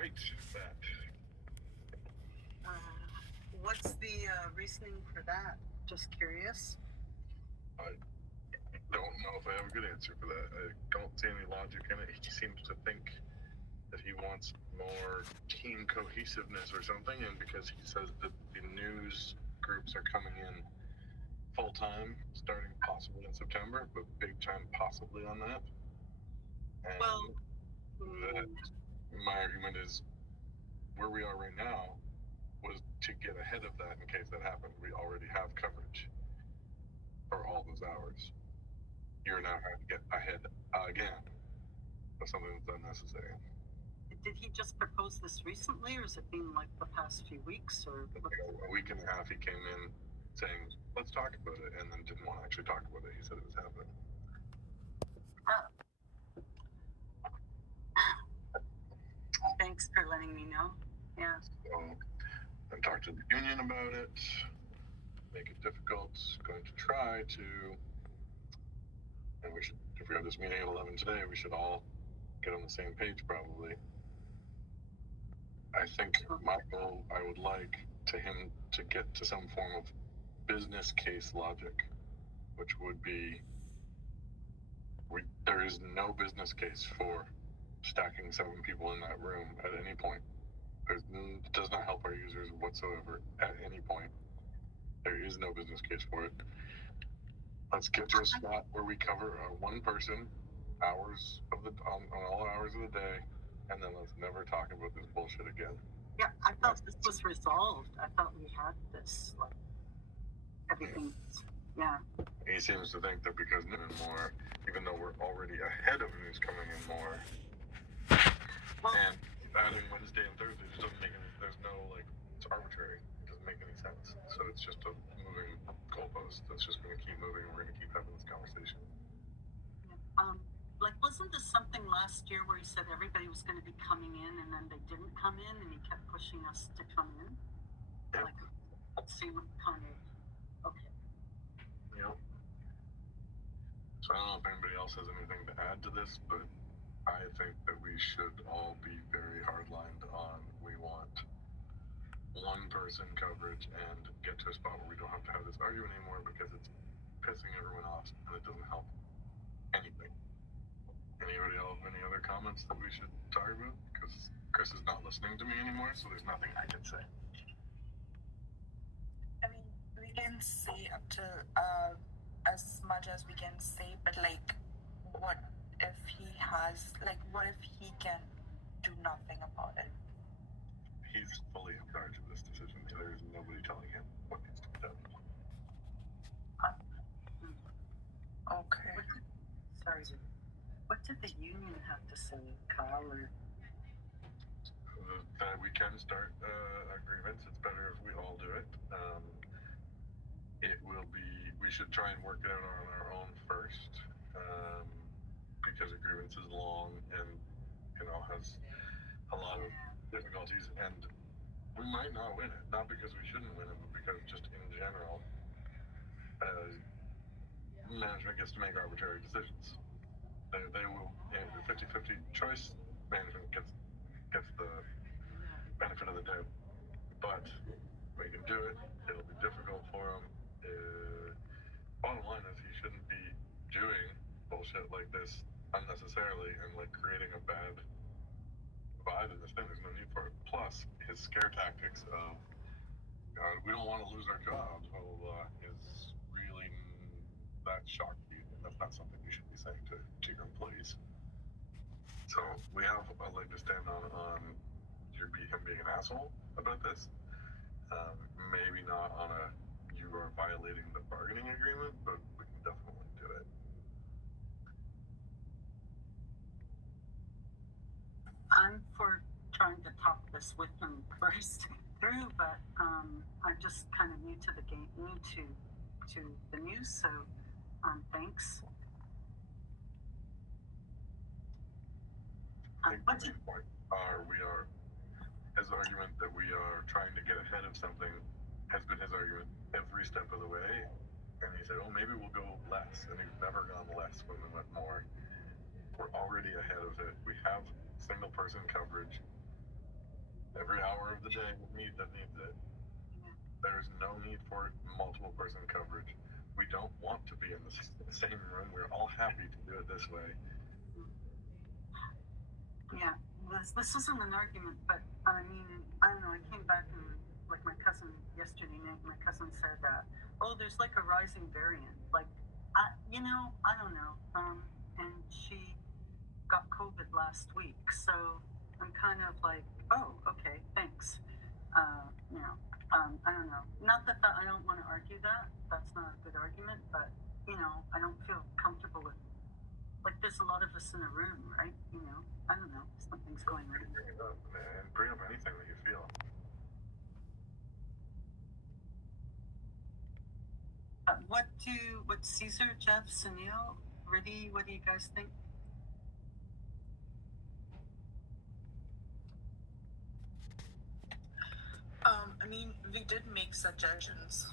fight that. What's the reasoning for that? Just curious. I don't know if I have a good answer for that. I don't see any logic in it. He seems to think that he wants more team cohesiveness or something, and because he says that the news groups are coming in full time, starting possibly in September, but big time possibly on that. And that my argument is where we are right now was to get ahead of that in case that happened. We already have coverage for all those hours. You're now trying to get ahead again of something that's unnecessary. Did he just propose this recently, or has it been like the past few weeks? Or a week and a half, he came in saying, "Let's talk about it," and then didn't want to actually talk about it. He said it was happening. Thanks for letting me know. Yeah. So I talked to the union about it. Make it difficult. Going to try to, and we should. If we have this meeting at 11 today, we should all get on the same page. Probably. I think my goal, I would like to him to get to some form of business case logic, which would be there is no business case for stacking 7 people in that room at any point. It does not help our users whatsoever at any point. There is no business case for it. Let's get to a spot where we cover one person, hours of the on all hours of the day, and then let's never talk about this bullshit again. Yeah, I thought this was resolved. I thought we had this, like, everything. Yeah. He seems to think that because more, even though we're already ahead of news coming in more, and adding Wednesday and Thursday just doesn't make any. There's no it's arbitrary. It doesn't make any sense. So it's just a moving goalpost that's just going to keep moving. And we're going to keep having this conversation. Like, wasn't this something last year where he said everybody was going to be coming in, and then they didn't come in, and he kept pushing us to come in? Yep. Like, it seemed kind of okay. Yep. So I don't know if anybody else has anything to add to this, but I think that we should all be very hardlined on we want one person coverage and get to a spot where we don't have to have this argument anymore because it's pissing everyone off and it doesn't help anything. Anybody else have any other comments that we should talk about? Because Chris is not listening to me anymore, so there's nothing I can say. I mean, we can say up to as much as we can say, but what if he has, what if he can do nothing about it? He's fully in charge of this decision. There's nobody telling him what needs to be done. Okay. Sorry. What did the union have to say, Kyle? That we can start a grievance. It's better if we all do it. It will be. We should try and work it out on our own first, because a grievance is long and has a lot of difficulties, and we might not win it. Not because we shouldn't win it, but because just in general, management gets to make arbitrary decisions. They will, the 50-50 choice, management gets the benefit of the doubt. But we can do it. It'll be difficult for him. Bottom line is he shouldn't be doing bullshit like this unnecessarily and creating a bad vibe in this thing. There's no need for it. Plus, his scare tactics of we don't want to lose our jobs, blah blah blah, is really that shocking. That's not something you should be saying to your employees. So we have a leg to stand on him being an asshole about this. Maybe not on you are violating the bargaining agreement, but we can definitely do it. I'm for trying to talk this with them first through, but I'm just kind of new to the game, new to the news, so thanks. I think the main point his argument that we are trying to get ahead of something has been his argument every step of the way, and he said, oh, maybe we'll go less, and we've never gone less when we went more. We're already ahead of it. We have single person coverage. every hour of the day that needs it. There's no need for multiple person coverage. We don't want to be in the same room. We're all happy to do it this way. Yeah, this isn't an argument, but I mean, I don't know. I came back and like my cousin yesterday night. My cousin said, "Oh, there's like a rising variant." Like, I don't know. And she got COVID last week, so I'm kind of like, "Oh, okay, thanks." I don't know. Not that I don't want to argue that. That's not a good argument, but I don't feel comfortable with. Like, there's a lot of us in a room, right? I don't know. Something's going on. Bring it up, man. Bring up anything that you feel. What Caesar, Jeff, Sunil, Riddhi, what do you guys think? I mean, we did make suggestions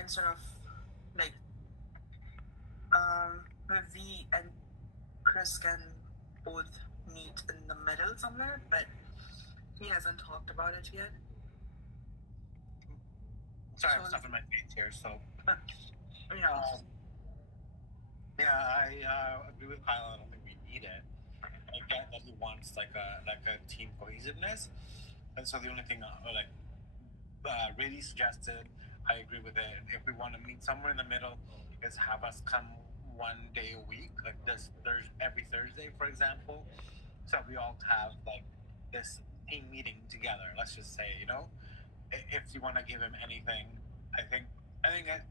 instead of like we and Chris can both meet in the middle somewhere, but he hasn't talked about it yet. Sorry, I'm stuffing my face here. So, Yeah. I agree with Kyle. I don't think we need it. I get that he wants like a team cohesiveness, and so the only thing really suggested, I agree with it. If we want to meet somewhere in the middle, is have us come one day a week, like every Thursday, for example, so we all have like this team meeting together. Let's just say, if you want to give him anything, I think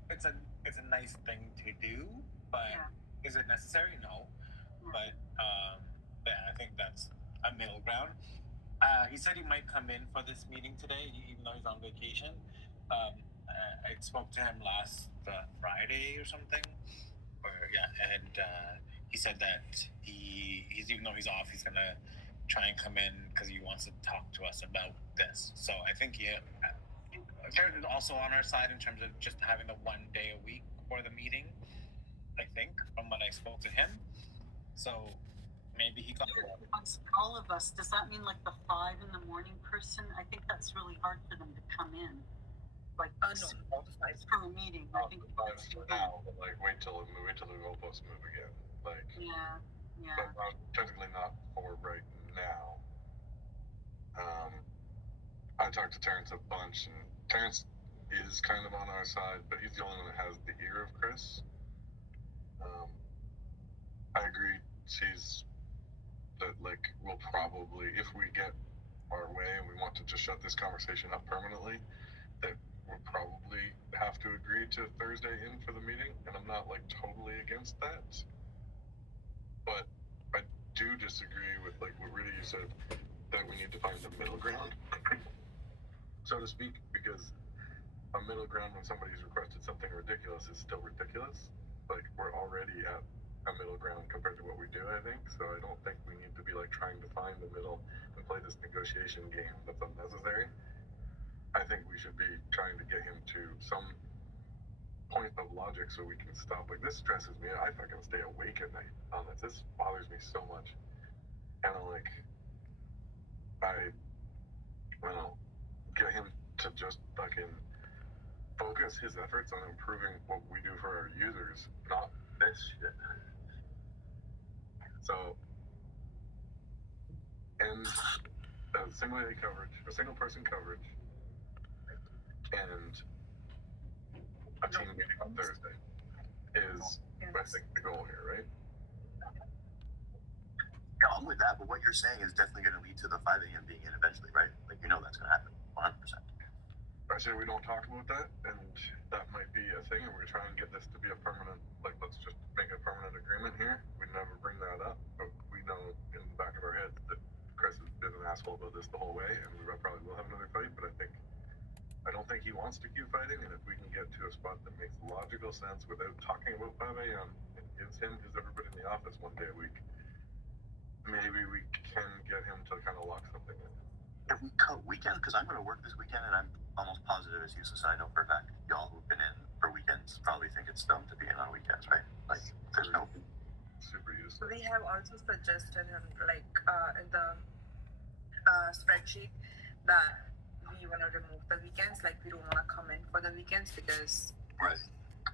it's a nice thing to do, but is it necessary? No. But I think that's a middle ground. He said he might come in for this meeting today, even though he's on vacation. I spoke to him last Friday or something, and he said that he's even though he's off, he's gonna try and come in because he wants to talk to us about this. So I think Jared is also on our side in terms of just having the one day a week for the meeting. I think from what I spoke to him, so maybe he got all of us. Does that mean like the 5 in the morning person? I think that's really hard for them to come in. Like no, all the 5 for a meeting. I think Five for now, but like wait till the goalposts move again. Like but technically not for right now. I talked to Terrence a bunch, and Terrence is kind of on our side, but he's the only one that has the ear of Chris. I agree. She's that like we'll probably, if we get our way and we want to just shut this conversation up permanently, that we'll probably have to agree to Thursday in for the meeting. And I'm not like totally against that, but I do disagree with like what really you said, that we need to find a middle ground, so to speak, because a middle ground when somebody's requested something ridiculous is still ridiculous. Like we're already at a middle ground compared to what we do, I think. So I don't think we need to be like trying to find the middle and play this negotiation game that's unnecessary. I think we should be trying to get him to some point of logic so we can stop. Like this stresses me. I fucking stay awake at night on this. This bothers me so much. And I'm like, I don't know, get him to just fucking focus his efforts on improving what we do for our users, not this shit. So, and simulated coverage, a single person coverage, and a team meeting on Thursday is, I think, the goal here, right? Yeah, I'm with that, but what you're saying is definitely going to lead to the 5 a.m. being in eventually, right? Like, that's going to happen 100%. I say we don't talk about that, and that might be a thing, and we're trying to get this to be a permanent, like, let's just make a permanent agreement here. We never bring that up, but we know in the back of our heads that Chris has been an asshole about this the whole way, and we probably will have another fight, but I don't think he wants to keep fighting, and if we can get to a spot that makes logical sense without talking about 5 a.m. and gives everybody in the office one day a week, maybe we can get him to kind of lock something in. If we cut weekends, because I'm going to work this weekend, and I'm almost positive it's useless. I know for a fact y'all who've been in for weekends probably think it's dumb to be in on weekends, right? Like, there's no super useless. We have also suggested him, like in the spreadsheet, that we want to remove the weekends. Like we don't want to come in for the weekends because Right.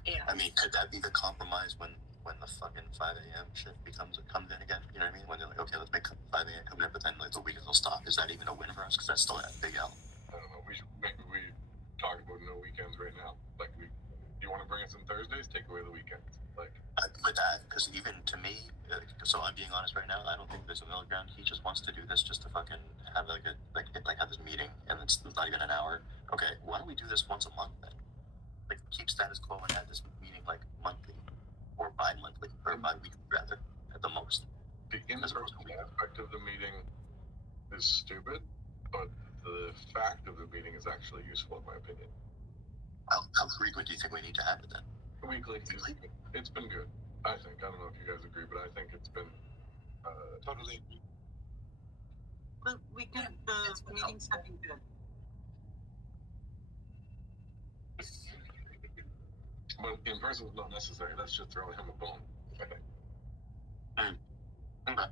yeah. I mean, could that be the compromise when the fucking 5 a.m. shift comes in again? You know what I mean? When they're like, okay, let's make 5 a.m. come in, but then like the weekends will stop. Is that even a win for us? Because that's still a big L. I don't know. Maybe we talk about no weekends right now. Like you want to bring us in Thursdays? Take away the weekends. Like With that, because even to me, so I'm being honest right now, I don't think there's a middle ground. He just wants to do this just to fucking have like have this meeting, and it's not even an hour. Okay, why don't we do this once a month then? Like keep status quo and have this meeting like monthly or bi-monthly or bi-weekly rather at the most. the in-person aspect of the meeting is stupid, but the fact of the meeting is actually useful in my opinion. How frequent do you think we need to have it then? Weekly. It's been good. I think. I don't know if you guys agree, but I think it's been Totally. But we did, the meetings have been good. But in person is not necessary. Let's just throw him a bone, I think. Okay.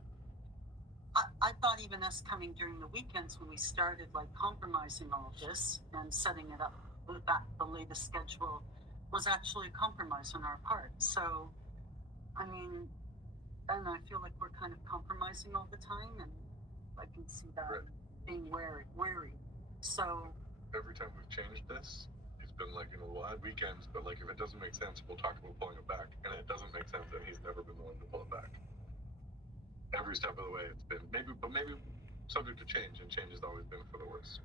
I thought even us coming during the weekends when we started like compromising all of this and setting it up, that the latest schedule was actually a compromise on our part. So, I mean, I don't know, I feel like we're kind of compromising all the time, and I can see that Right. being wary. So, Every time we've changed this, it's been like, we'll add weekends, but like if it doesn't make sense, we'll talk about pulling it back. And it doesn't make sense, and he's never been willing to pull it back. Every step of the way, it's been maybe subject to change, and change has always been for the worse.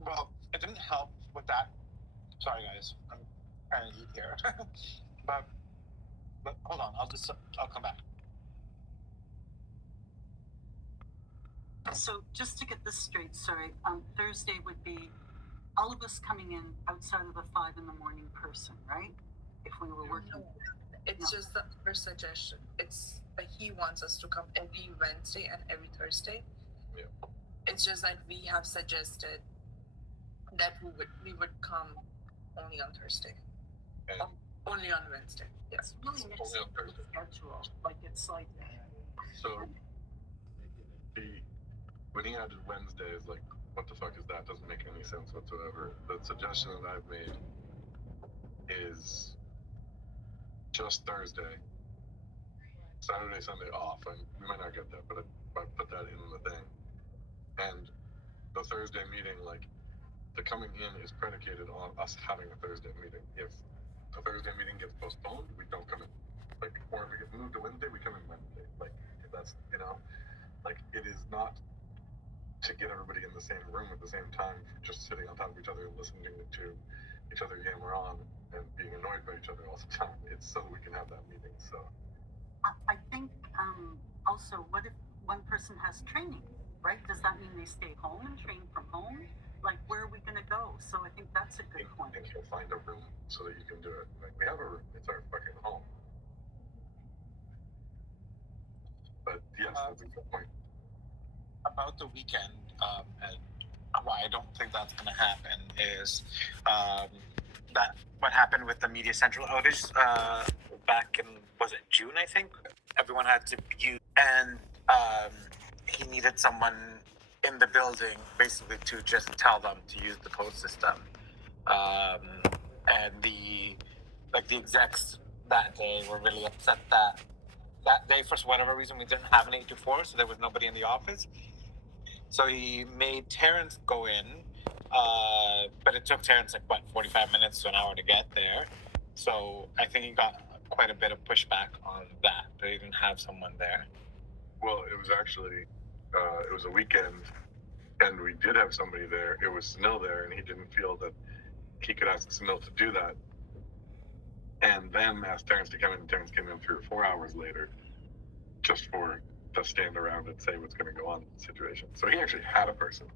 Well, it didn't help with that. Sorry, guys. I'm trying to eat here. but hold on. I'll come back. so just to get this straight, sorry, Thursday would be all of us coming in outside of the 5 a.m. person, right? If we were working. No, it's just the first suggestion. It's like he wants us to come every Wednesday and every Thursday. Yeah. It's just that we have suggested that we would come only on Thursday, And only on Wednesday. Yes. It's really mixing up the schedule. Like it's like so when he added Wednesdays, like, what the fuck is that? Doesn't make any sense whatsoever. The suggestion that I've made is just Thursday, Saturday, Sunday off. And we might not get that, but I put that in the thing. And the Thursday meeting, like, the coming in is predicated on us having a Thursday meeting. If the Thursday meeting gets postponed, we don't come in. Like, or if it gets moved to Wednesday, we come in Wednesday. Like, if that's, like, it is not to get everybody in the same room at the same time, just sitting on top of each other and listening to each other yammer on and being annoyed by each other all the time. It's so that we can have that meeting. So I think also, what if one person has training, right? Does that mean they stay home and train from home? Like, where are we going to go? So I think that's a good point. and you'll find a room so that you can do it. Like, we have a room. It's our fucking home. But yes, that's a good point. About the weekend, and why I don't think that's going to happen is that what happened with the Media Central outage back in, was it June, I think? Everyone had to use, and he needed someone in the building basically to just tell them to use the code system. And the execs that day were really upset that day, for whatever reason, we didn't have an 8 to 4, so there was nobody in the office. So he made Terrence go in, but it took Terrence 45 minutes to an hour to get there. So I think he got quite a bit of pushback on that he didn't have someone there. Well, it was actually it was a weekend, and we did have somebody there. It was Snell there, and he didn't feel that he could ask Snell to do that. And then asked Terrence to come in, and Terrence came in 3 or 4 hours later, just to stand around and say what's going to go on in the situation. So he actually had a person.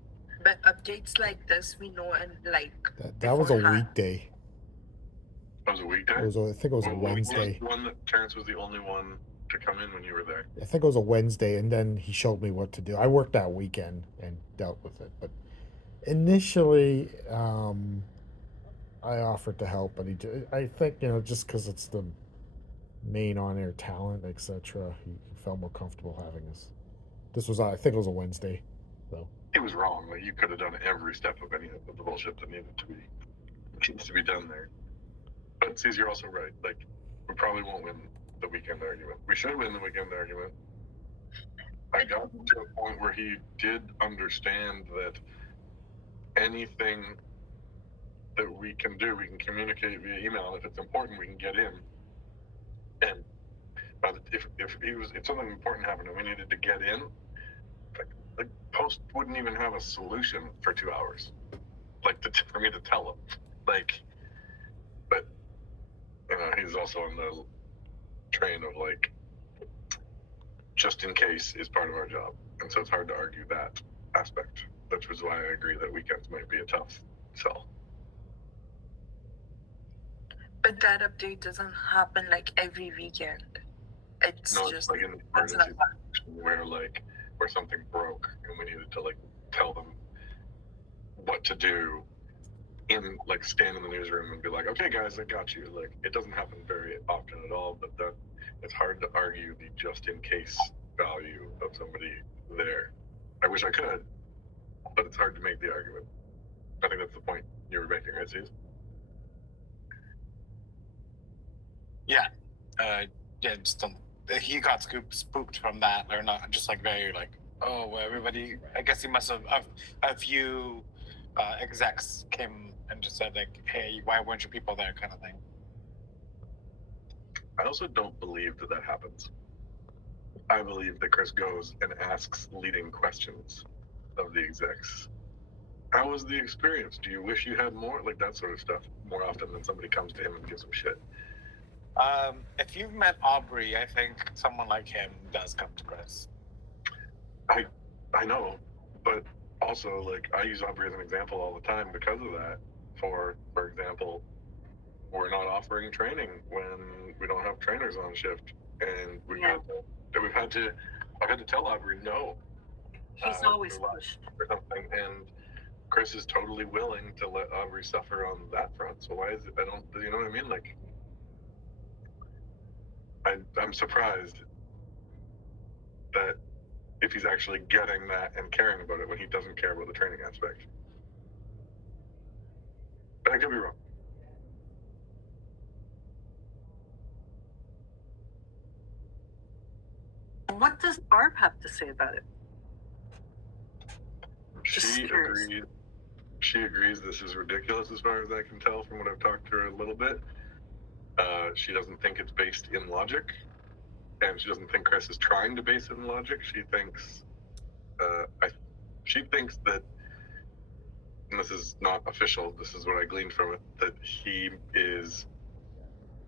But updates like this, we know, and like That was a beforehand. weekday. That was a weekday? I think it was a Wednesday. One that Terrence was the only one to come in when you were there. I think it was a Wednesday, and then he showed me what to do. I worked that weekend and dealt with it. But initially, I offered to help, but I think just because it's main on-air talent, etc. He felt more comfortable having us. This was, I think, it was a Wednesday, so. He was wrong. Like, you could have done every step of any of the bullshit that needs to be done there. But C's, you're also right. Like, we probably won't win the weekend argument. We should win the weekend argument. I got to a point where he did understand that anything that we can do, we can communicate via email, and if it's important, we can get in. And if something important happened and we needed to get in, the post wouldn't even have a solution for 2 hours, like for me to tell him, like. But he's also on the train of like, just in case is part of our job, and so it's hard to argue that aspect. Which is why I agree that weekends might be a tough sell. But that update doesn't happen like every weekend. It's No, just it's like an once in a emergency while. where something broke and we needed to like tell them what to do, in like stand in the newsroom and be like, okay guys, I got you. Like, it doesn't happen very often at all, but that it's hard to argue the just in case value of somebody there. I wish I could, but it's hard to make the argument. I think that's the point you were making, right, Steve? Yeah. Just don't. He got spooked from that, or not? Just like very like, oh, well, everybody. I guess he must have. A few execs came and just said like, hey, why weren't you people there, kind of thing. I also don't believe that happens. I believe that Chris goes and asks leading questions of the execs. How was the experience? Do you wish you had more? Like that sort of stuff more often than somebody comes to him and gives him shit. If you've met Aubrey, I think someone like him does come to Chris. I know, but also like I use Aubrey as an example all the time because of that. For example, we're not offering training when we don't have trainers on shift, and I've had to tell Aubrey no. He's always pushed or something, and Chris is totally willing to let Aubrey suffer on that front. So why is it? You know what I mean? Like, I'm surprised that if he's actually getting that and caring about it when he doesn't care about the training aspect. But I could be wrong. What does Barb have to say about it? She agrees this is ridiculous as far as I can tell from what I've talked to her a little bit. She doesn't think it's based in logic, and she doesn't think Chris is trying to base it in logic. She thinks that, and this is not official, this is what I gleaned from it, that he is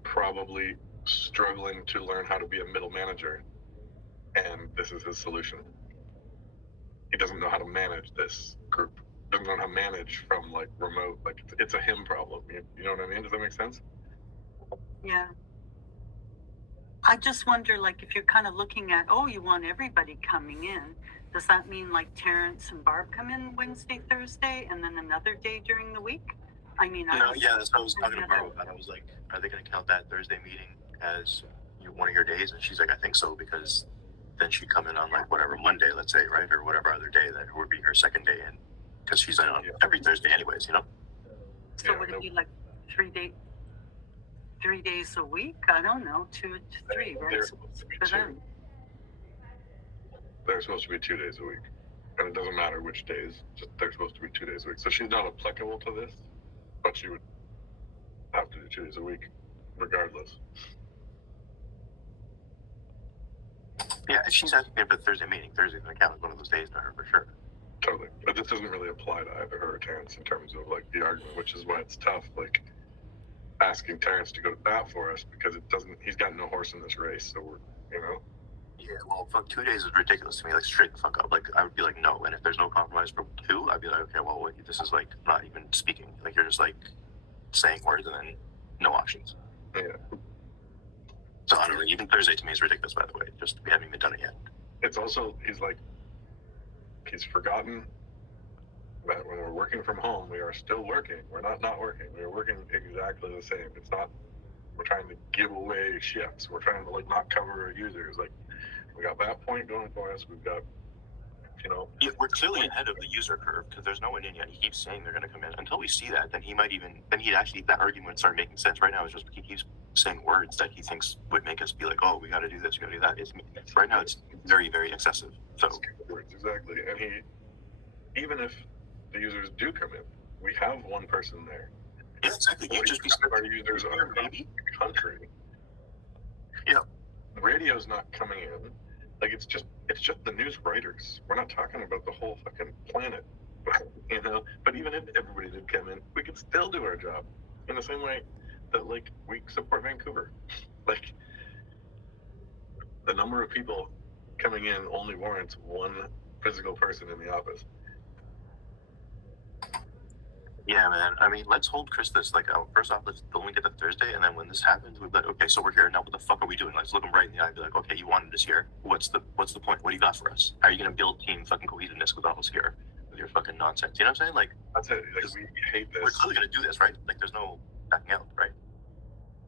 probably struggling to learn how to be a middle manager, and this is his solution. He doesn't know how to manage this group. Doesn't know how to manage from like remote. Like it's a him problem. You know what I mean? Does that make sense? Yeah. I just wonder, like, if you're kind of looking at, oh, you want everybody coming in, does that mean like Terrence and Barb come in Wednesday, Thursday, and then another day during the week? I mean, yeah, that's what I was talking to Barb about. I was like, are they going to count that Thursday meeting as one of your days? And she's like, I think so, because then she'd come in on like whatever Monday, let's say, right, or whatever other day that would be her second day in, because she's in on every Thursday anyways, you know. So would it be like 3 days a week? I don't know, 2 to 3, right? For them. They're supposed to be 2 days a week, and it doesn't matter which days. Just they're supposed to be 2 days a week. So she's not applicable to this, but she would have to do 2 days a week, regardless. Yeah, she's asking me about the Thursday meeting. Thursday's going to count as one of those days to her for sure. Totally, but this doesn't really apply to either her or Terrence in terms of like the argument, which is why it's tough. Like asking Terrence to go to bat for us because it doesn't. He's got no horse in this race, so we're, Yeah, well, fuck, 2 days is ridiculous to me. Like straight the fuck up. Like I would be like, no. And if there's no compromise for 2, I'd be like, okay, well, wait, this is like not even speaking. Like you're just like saying words and then no options. Yeah. So I don't know. Even Thursday to me is ridiculous. By the way, just we haven't even done it yet. It's also he's forgotten that when we're working from home, we are still working. We're not working. We're working exactly the same. It's not we're trying to give away two-way shifts. We're trying to like not cover our users. Like we got that point going for us. We've got, you know, Yeah, we're clearly ahead of the user curve because there's no one in yet. He keeps saying they're going to come in. Until we see that, then he'd actually, that argument would start making sense. Right now, it's just he keeps saying words that he thinks would make us be like, oh, we got to do this, we got to do that. Right now, it's very, very excessive. So words, exactly. And even if the users do come in, we have one person there. yeah, exactly. You just be Our users are across maybe. the country. Yeah. The radio's not coming in. Like it's just the news writers. We're not talking about the whole fucking planet, you know. But even if everybody did come in, we could still do our job in the same way that like we support Vancouver. Like the number of people coming in only warrants one physical person in the office. Yeah, man. I mean, let's hold Chris this. Like, first off, let's only get to Thursday, and then when this happens, we'll be like, okay, so we're here now. What the fuck are we doing? Let's look him right in the eye and be like, okay, you wanted us here. What's the point? What do you got for us? How are you gonna build team fucking cohesiveness without us here with your fucking nonsense? You know what I'm saying? Like, That's it. Like we hate this. we're clearly gonna do this, right? Like, there's no backing out, right?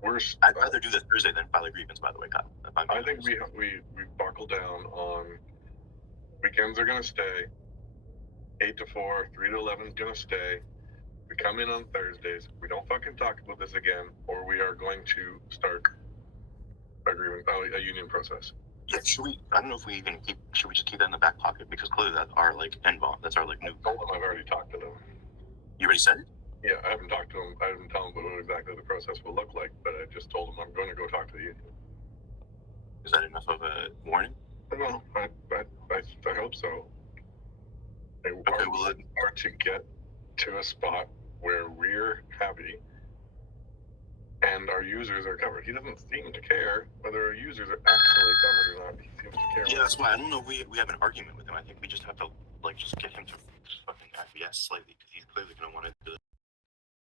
Worst. I'd rather do this Thursday than file a grievance. By the way, Kyle. I think we buckle down on weekends are gonna stay. 8 to 4, 3 to 11 is gonna stay. We come in on Thursdays. We don't fucking talk about this again, or we are going to start a union process. Yeah, should we? I don't know if we even should we just keep that in the back pocket because clearly that's our like end bomb. That's our like new. I told them I've already talked to them. You already said it? Yeah, I haven't talked to them. I haven't told them what exactly the process will look like, but I just told them I'm going to go talk to the union. Is that enough of a warning? No, I hope so. Or to get to a spot where we're happy and our users are covered. He doesn't seem to care whether our users are actually covered or not. He seems to care. Yeah, that's why I don't know if we have an argument with him. I think we just have to like just get him to fucking acquiesce slightly because he's clearly going to want to do